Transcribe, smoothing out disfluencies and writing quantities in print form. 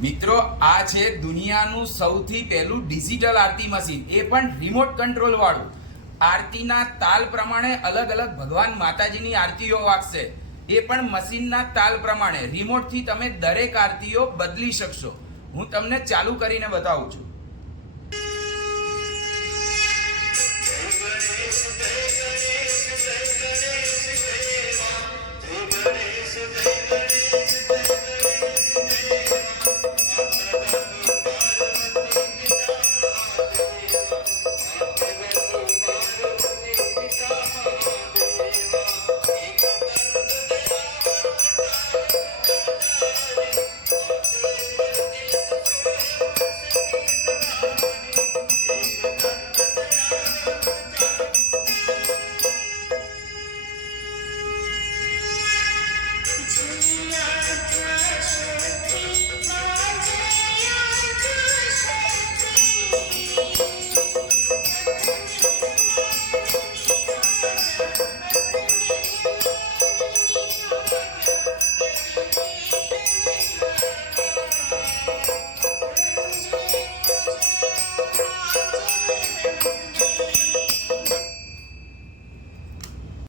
મિત્રો, આ છે દુનિયાનું સૌથી પહેલું ડિજિટલ આરતી મશીન, એ પણ રિમોટ કંટ્રોલ વાળું. આરતીના તાલ પ્રમાણે અલગ અલગ ભગવાન માતાજીની આરતીઓ વાગશે, એ પણ મશીનના તાલ પ્રમાણે. રિમોટથી તમે દરેક આરતીઓ બદલી શકશો. હું તમને ચાલુ કરીને બતાવું છું.